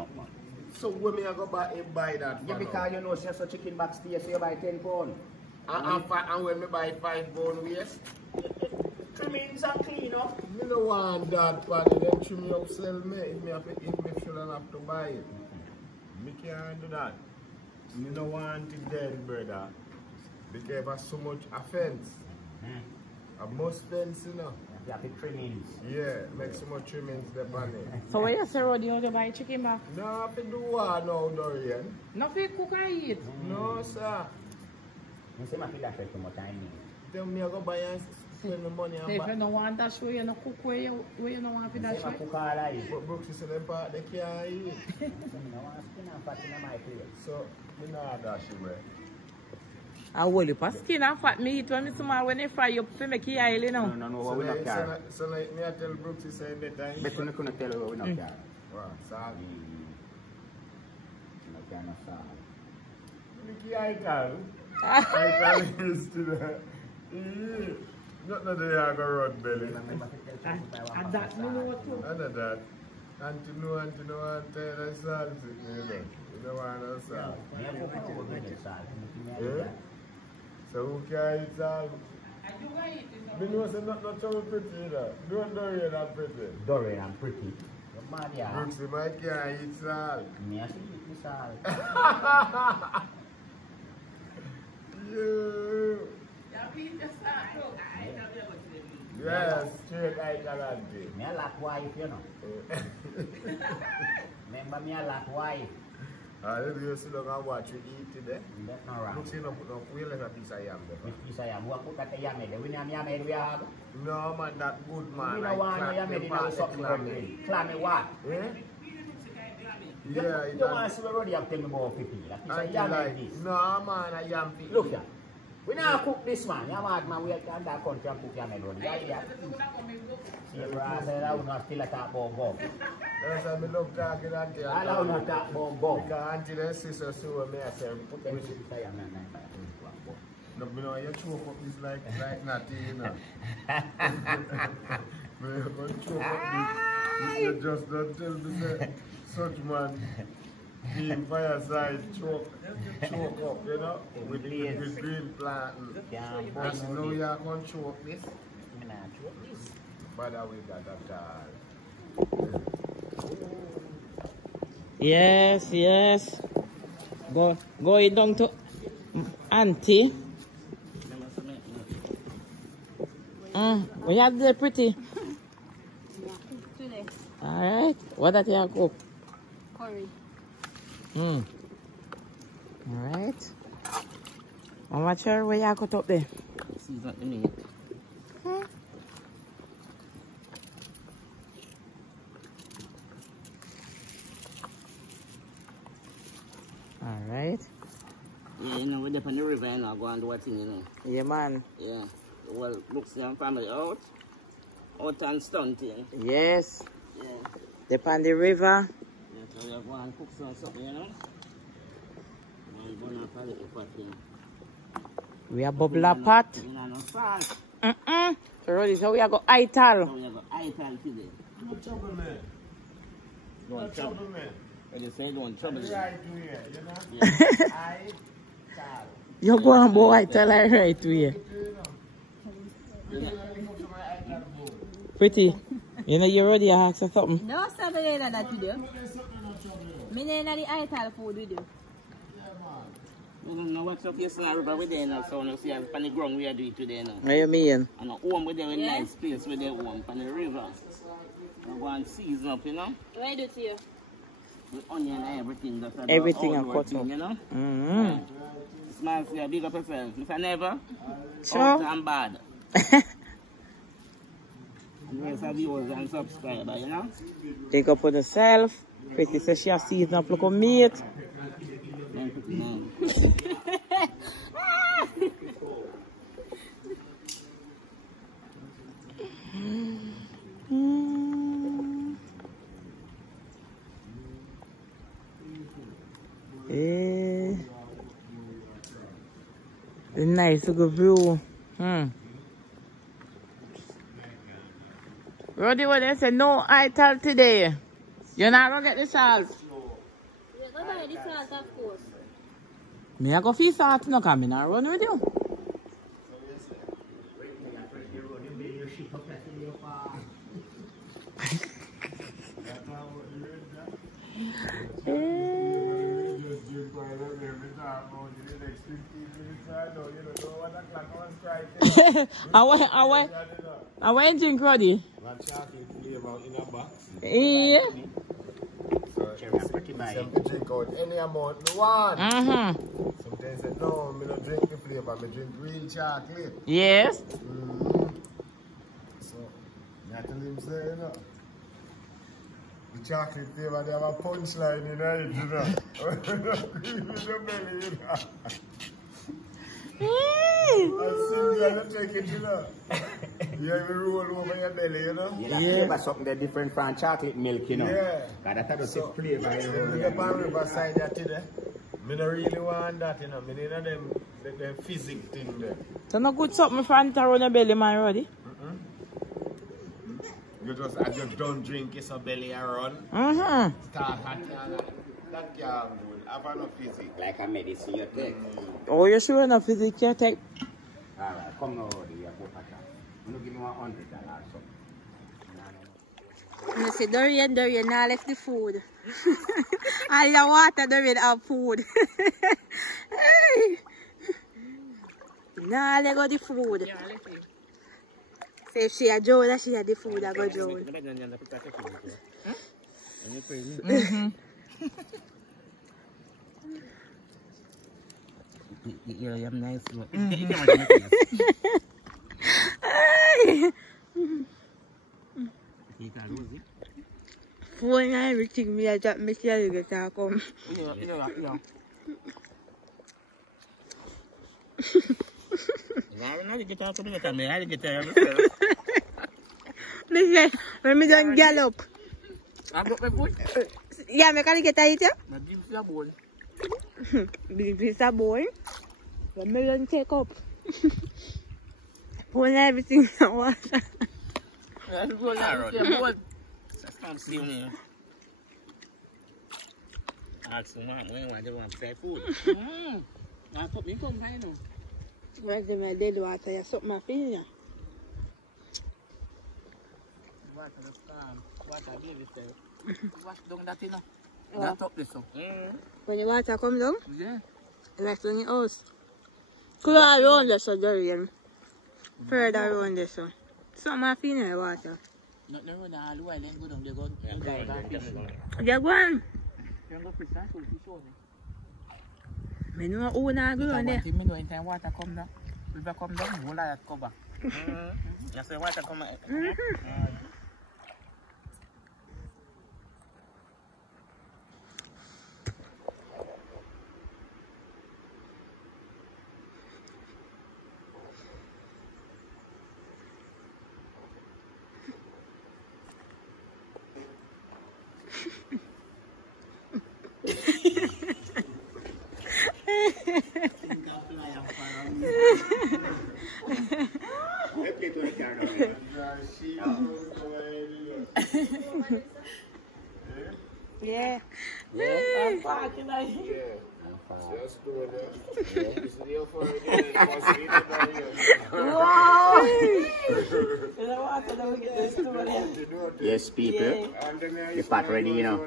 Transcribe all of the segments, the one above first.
enough, man. So when me I go back and buy that? Yeah, because you know, she has a chicken back stay, so you buy 10 pounds. And when me buy 5 pound waste? Trimmings are clean up. Me no want that, buddy. Then trim me up, sell me. If me have to eat, me shouldn't have to buy it. Me can't do that. Me no want it then, brother. Because of so much offense. I must fence, you know. You have to trimmings. Yeah, make so much trimmings the bunny. So when you say Rod, you want to buy chicken back? No, I have to do what now, Dorian? Not for cook and eat. No, sir. You say my feed too much time. Tell me I go buy and spend the money and if you don't want that show, you don't cook where you don't want for that show. Cook all right. But Brooks is in the part they can't eat. So, me not dash it away. I will you put skin and fat meat when me small when they fry you for make it oil, you know. No, we not care. So like me I tell Brooks is saying that time. But you couldn't tell her we not care. Wow, sorry. Not care, no sorry. Mickey, I tell is to the... Not that they are going to run belly. And that me know too. And that. And to know, and tell us all, you know. You don't want to salt. Yeah? So who can eat salt? Me know say not so pretty either. Don't Dorian and pretty. Dorian and pretty. You're mad, yeah. Brooksy, I can't eat salt. Me I should eat salt. You. Yes, straight eye galante. Me a lack wife, you know. Remember me a lack wife. You sit down and watch you eat today. That's not right. Look, see, no, we'll have a piece of yam there. Which piece of yam? What put that yam there? We have yam there, we have. No, man, that good, man. We don't want no yam there, now something clammy. Clammy what? Eh? Yeah, you don't want to see the road you have to tell me about 50. That piece of yam like this. No, man, a yam pig. Look here. We now cook this man. You mad man, we can that country and cook yam road. Yeah. See, bro, I said I will not still talk about gum. That's why I love talking and telling. I will not talk about gum. Because auntie and sister so me I tell Put them piece of yam in there. no, you know, you choke up this like nothing, you know. You're going to choke up this. You just don't tell me that such man being fireside choke up, you know, with green plant. That's now you're going to choke this. By the way, that Yes. Go it down to auntie. We have the pretty. Today. Alright. What that you cook? Curry. Alright. How much where you cut up there? Season the meat. Alright. Yeah, you know, we're up on the river and I go and do a thing, you know. Yeah, man. Yeah. Well, looks your family out and stunting. Yes. Yeah. Up on the river. Yeah, so we are going to cook something, you know. We're going to have a little pot here. We have bubble pot. We have no salt. So, Roddy, so we are going ital. So we have ital today. no trouble, man. No trouble, man. I just say don't trouble. Right here, you know? Yeah. You go and buy ital right here. Pretty. You know, you already asked for something. No, something like that you do. Me know the ital food we do. We don't know what's up here, so river with there now, so you see on the ground we are doing today now. What you mean? And home with there, a nice place with there home, on the river. We go and season up, you know? What I do to you? With onion and everything. That's Everything I cut thing, up. you know? Mm-hmm. Small, so you big up yourself. If I never, Sure. out and bad. And rest of viewers and subscribers, you know? Take up on yourself. Pretty says she has season up like a meat. The nice good view. Roddy, what they say? No ital today. You're not gonna get the salt. yeah, the salt, of course. Me I go feel salt no come in and run with you. I went drink ready. Yeah. Some drink out any amount you want. Sometimes say no, I don't drink the flavor, I drink real chocolate. Yes. So, I tell him say, you know, the chocolate flavor, they have a punchline in it, you know. Cream in the belly, you know. And since you don't take it, you know. You have to roll over your belly, you know. Yeah, flavor something that's different from chocolate milk, you know. Yeah. Because that's a flavor. You get on the riverside that today. I don't really want that, you know. I need them physics thing there. So no good something for to run your belly, man, ready? You just don't drink, it's a belly around. Start hot, that can't good. Have no physics. Like a medicine you take. Oh, you sure enough physics you take? Alright, come now, you have to give me $100 or something. You see, Dorian, now left the food. All the water, Dorian have food. Now let go the food. Say if she a Joe, that she had the food, I go Joe. Yeah, I'm nice. Food and everything, me I just miss the alligator come. Yeah. Listen, when me don't gallop. I got my food. Yeah, me can get it, yeah? My big piece of bone. Big piece of bone. When me don't take up. Food and everything in water. That's good, bone. That's not stealing. Ask them when they want fair food. I put me come by now. Where's the my dead water? You suck my finger. Water the farm. Water baby cell. Wash down that you know. Not up this one. When the water come down? Yeah. Like on the house. Could I around this one, Dorian? Further around this one. Suck my finger in the water. Not the road all the while, then go down, they go dive and fish. They're going. You go fish and fish on it. I know who not go on there. I know in time water come down. River come down, whole lot cover. You say water come out. Yeah. I'm parking right here. Just do it. This is your phone. Yes, people. The pot ready, you know.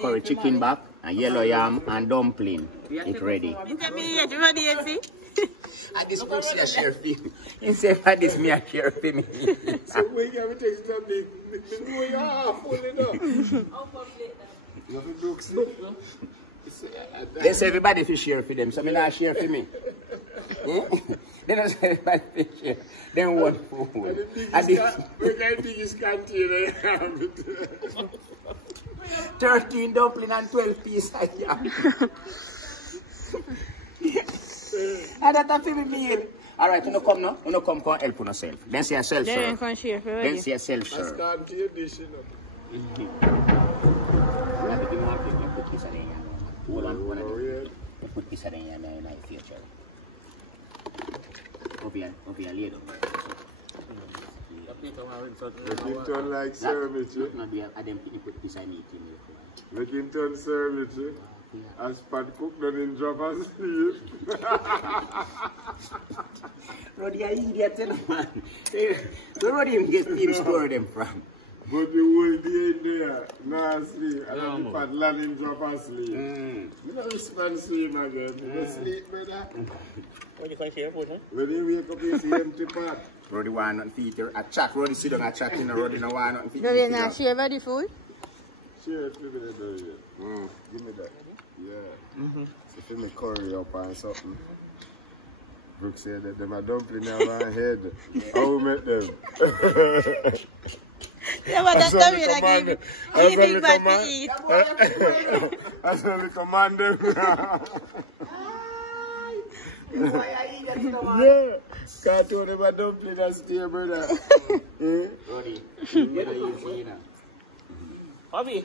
Curry chicken back, and yellow yam, and dumpling. It's ready. It's ready, you see? And this person a share for you. Instead of this, me a share for me. So we can take something. You are full enough. You have to do slow. They say everybody fi share for them, so me not share for me. They don't say everybody fi share. Then one food. We can biggest container. 13 dumpling and 12 pieces of yam. And that's a for me meal. Alright, you know come now? You know come help on yourself. Then say yourself, sir. Then can share for ready. Then say yourself, sir. I start to your dish, you know. You have to give me one thing, you put this in here. Hold on, one of them. You put this in here in the future. Over here later. Make him turn like service, Not be a them people put this in it. Make him turn service, As Pat cook done in drop asleep. Roddy, I idiot, you know, man. So Roddy even get him store them from. But the whole day in there, no sleep. And then the Pat land in drop asleep. You don't respond sleep again. You sleep, brother. What you can share food, huh? When you wake up, you see empty pot. Roddy want nothing to eat. A chat, Roddy sit down and chat, you know, Roddy no want nothing to eat. No, they not share the food? Share it with me, give me that. Yeah. So if me curry up and something. Brooke said that them a dumpling in my head. How we make them? Yeah, but that's not me that give big bag to eat. That's only command them. Yeah. Can't tell them a dumpling and stay, brother. Roddy, you know, you know. Bobby.